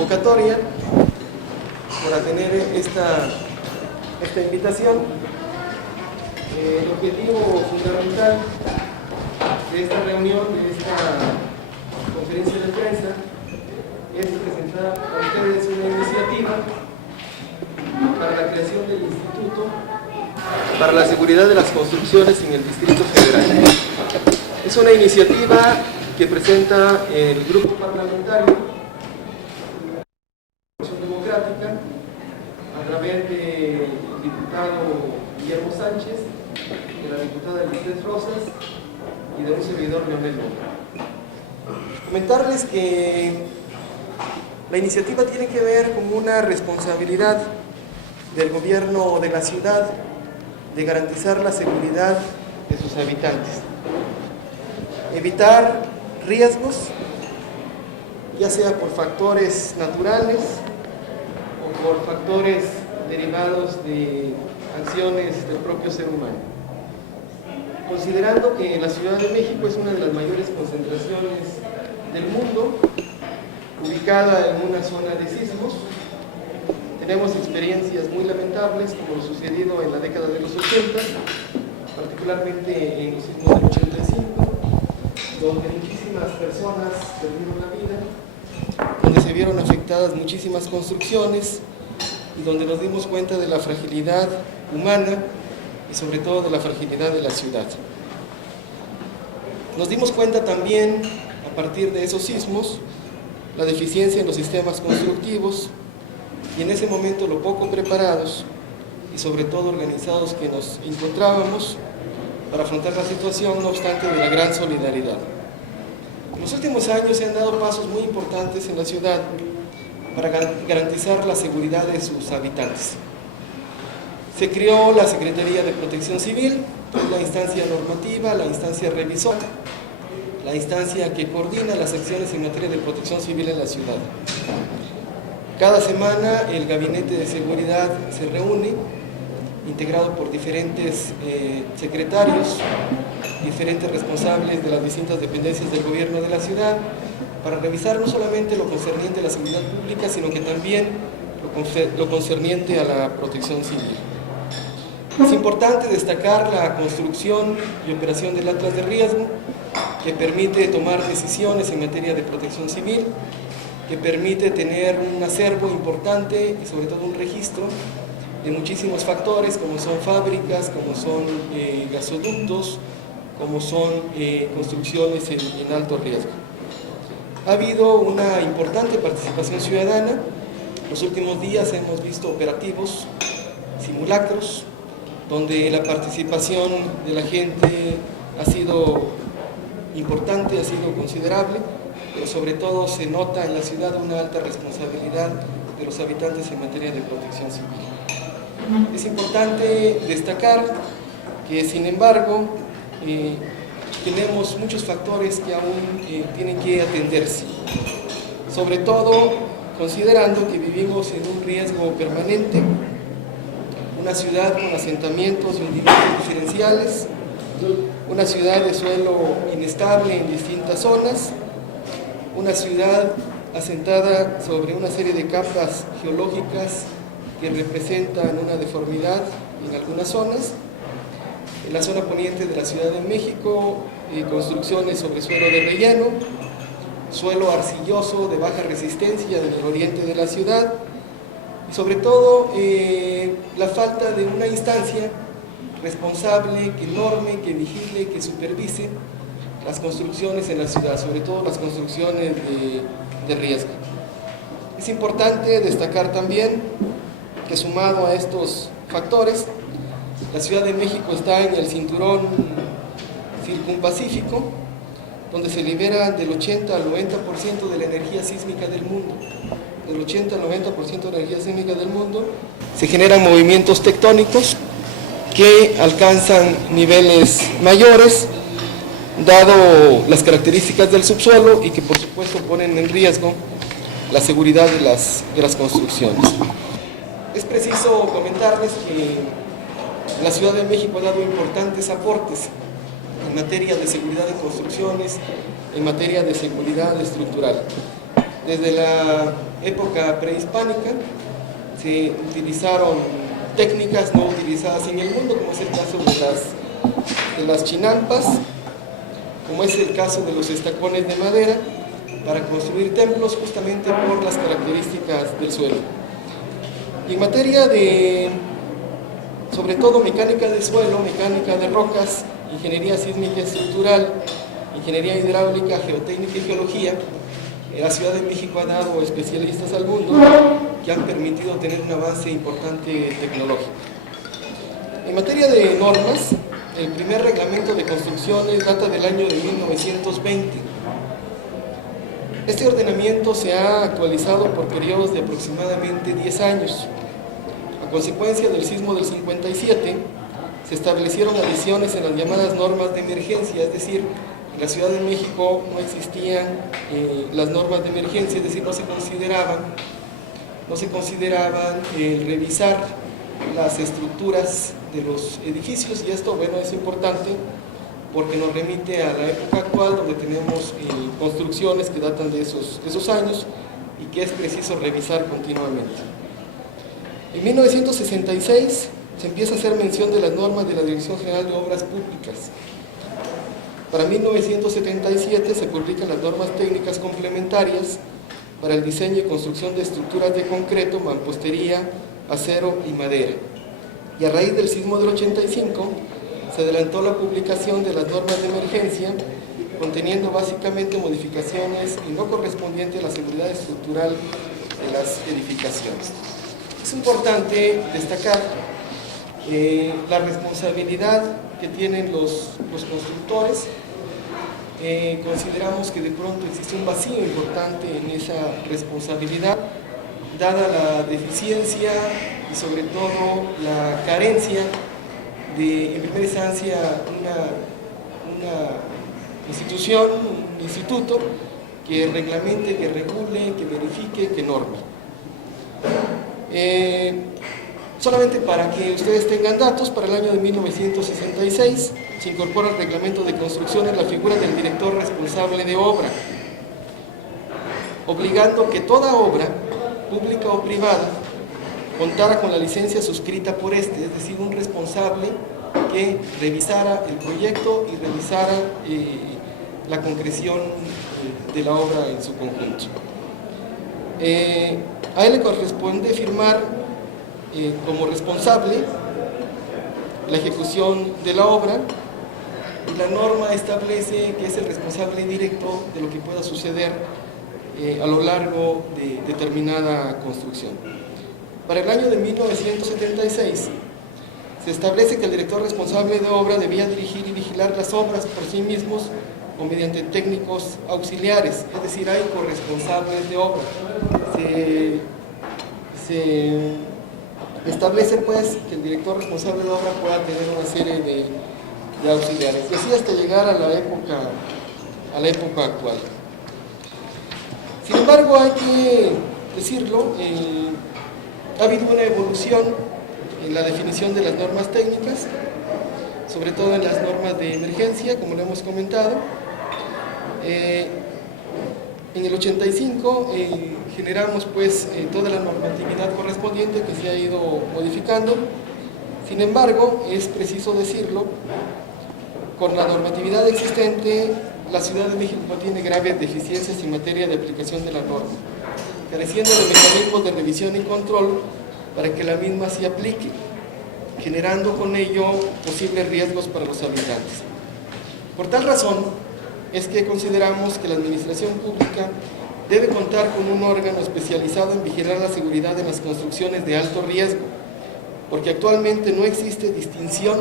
convocatoria, por atender esta invitación. El objetivo fundamental de esta reunión, de esta conferencia de prensa, es presentar a ustedes una iniciativa para la creación del Instituto para la Seguridad de las Construcciones en el Distrito Federal. Es una iniciativa que presenta el grupo parlamentario de la Acción Democrática a través del diputado Guillermo Sánchez, de la diputada Lisbeth Rosas y de un servidor Leonel López. Comentarles que la iniciativa tiene que ver con una responsabilidad del gobierno de la ciudad de garantizar la seguridad de sus habitantes, evitar riesgos, ya sea por factores naturales o por factores derivados de acciones del propio ser humano. Considerando que la Ciudad de México es una de las mayores concentraciones del mundo, ubicada en una zona de sismos, tenemos experiencias muy lamentables como lo sucedido en la década de los 80, particularmente en los sismos del 85, donde muchísimas personas perdieron la vida, donde se vieron afectadas muchísimas construcciones y donde nos dimos cuenta de la fragilidad humana y sobre todo de la fragilidad de la ciudad. Nos dimos cuenta también, a partir de esos sismos, la deficiencia en los sistemas constructivos y en ese momento lo poco preparados y sobre todo organizados que nos encontrábamos para afrontar la situación, no obstante de la gran solidaridad. En los últimos años se han dado pasos muy importantes en la ciudad para garantizar la seguridad de sus habitantes. Se creó la Secretaría de Protección Civil, la instancia normativa, la instancia revisora, la instancia que coordina las acciones en materia de protección civil en la ciudad. Cada semana el Gabinete de Seguridad se reúne, integrado por diferentes secretarios, diferentes responsables de las distintas dependencias del gobierno de la ciudad, para revisar no solamente lo concerniente a la seguridad pública, sino que también lo concerniente a la protección civil. Es importante destacar la construcción y operación del Atlas de Riesgo, que permite tomar decisiones en materia de protección civil, que permite tener un acervo importante y sobre todo un registro de muchísimos factores, como son fábricas, como son gasoductos, como son construcciones en alto riesgo. Ha habido una importante participación ciudadana. Los últimos días hemos visto operativos, simulacros, donde la participación de la gente ha sido importante, ha sido considerable, pero sobre todo se nota en la ciudad una alta responsabilidad de los habitantes en materia de protección civil. Es importante destacar que, sin embargo, tenemos muchos factores que aún tienen que atenderse, sobre todo considerando que vivimos en un riesgo permanente, una ciudad con asentamientos y hundimientos diferenciales, una ciudad de suelo inestable en distintas zonas, una ciudad asentada sobre una serie de capas geológicas que representan una deformidad en algunas zonas. En la zona poniente de la Ciudad de México, construcciones sobre suelo de relleno, suelo arcilloso de baja resistencia en el oriente de la ciudad, y sobre todo la falta de una instancia responsable, que norme, que vigile, que supervise las construcciones en la ciudad, sobre todo las construcciones de riesgo. Es importante destacar también que, sumado a estos factores, la Ciudad de México está en el cinturón circunpacífico, donde se libera del 80 al 90% de la energía sísmica del mundo. Del 80 al 90% de la energía sísmica del mundo se generan movimientos tectónicos que alcanzan niveles mayores, dado las características del subsuelo, y que por supuesto ponen en riesgo la seguridad de las construcciones. Es preciso comentarles que la Ciudad de México ha dado importantes aportes en materia de seguridad de construcciones, en materia de seguridad estructural. Desde la época prehispánica se utilizaron técnicas no utilizadas en el mundo, como es el caso de las chinampas, como es el caso de los estacones de madera, para construir templos justamente por las características del suelo. Y en materia de, sobre todo, mecánica del suelo, mecánica de rocas, ingeniería sísmica y estructural, ingeniería hidráulica, geotécnica y geología, la Ciudad de México ha dado especialistas al mundo que han permitido tener un avance importante tecnológico. En materia de normas, el primer reglamento de construcciones data del año de 1920. Este ordenamiento se ha actualizado por periodos de aproximadamente 10 años. A consecuencia del sismo del 57, se establecieron adiciones en las llamadas normas de emergencia, es decir, en la Ciudad de México no existían las normas de emergencia, es decir, no se consideraban revisar las estructuras de los edificios, y esto, bueno, es importante porque nos remite a la época actual, donde tenemos construcciones que datan de esos años y que es preciso revisar continuamente. En 1966 se empieza a hacer mención de las normas de la Dirección General de Obras Públicas. Para 1977 se publican las normas técnicas complementarias para el diseño y construcción de estructuras de concreto, mampostería, acero y madera. Y a raíz del sismo del 85 se adelantó la publicación de las normas de emergencia, conteniendo básicamente modificaciones y no correspondientes a la seguridad estructural de las edificaciones. Es importante destacar la responsabilidad que tienen los constructores. Consideramos que de pronto existe un vacío importante en esa responsabilidad, dada la deficiencia y sobre todo la carencia de, en primera instancia, una institución, un instituto que reglamente, que regule, que verifique, que norme. Solamente para que ustedes tengan datos, para el año de 1966 se incorpora al reglamento de construcciones la figura del director responsable de obra, obligando que toda obra, pública o privada, contara con la licencia suscrita por este, es decir, un responsable que revisara el proyecto y revisara la concreción de la obra en su conjunto. A él le corresponde firmar como responsable la ejecución de la obra, y la norma establece que es el responsable directo de lo que pueda suceder a lo largo de determinada construcción. Para el año de 1976 se establece que el director responsable de obra debía dirigir y vigilar las obras por sí mismos o mediante técnicos auxiliares, es decir, hay corresponsables de obra. Se establece pues que el director responsable de obra pueda tener una serie de auxiliares, y así hasta llegar a la época actual. Sin embargo, hay que decirlo, ha habido una evolución en la definición de las normas técnicas, sobre todo en las normas de emergencia, como lo hemos comentado. En el 85 generamos pues toda la normatividad correspondiente que se ha ido modificando. Sin embargo, es preciso decirlo, con la normatividad existente, la Ciudad de México tiene graves deficiencias en materia de aplicación de la norma, careciendo de mecanismos de revisión y control para que la misma se aplique, generando con ello posibles riesgos para los habitantes. Por tal razón, es que consideramos que la administración pública debe contar con un órgano especializado en vigilar la seguridad en las construcciones de alto riesgo, porque actualmente no existe distinción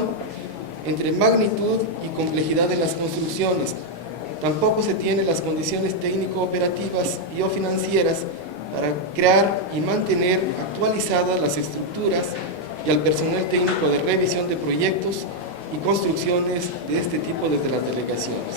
entre magnitud y complejidad de las construcciones. Tampoco se tienen las condiciones técnico-operativas y o financieras para crear y mantener actualizadas las estructuras y al personal técnico de revisión de proyectos y construcciones de este tipo desde las delegaciones.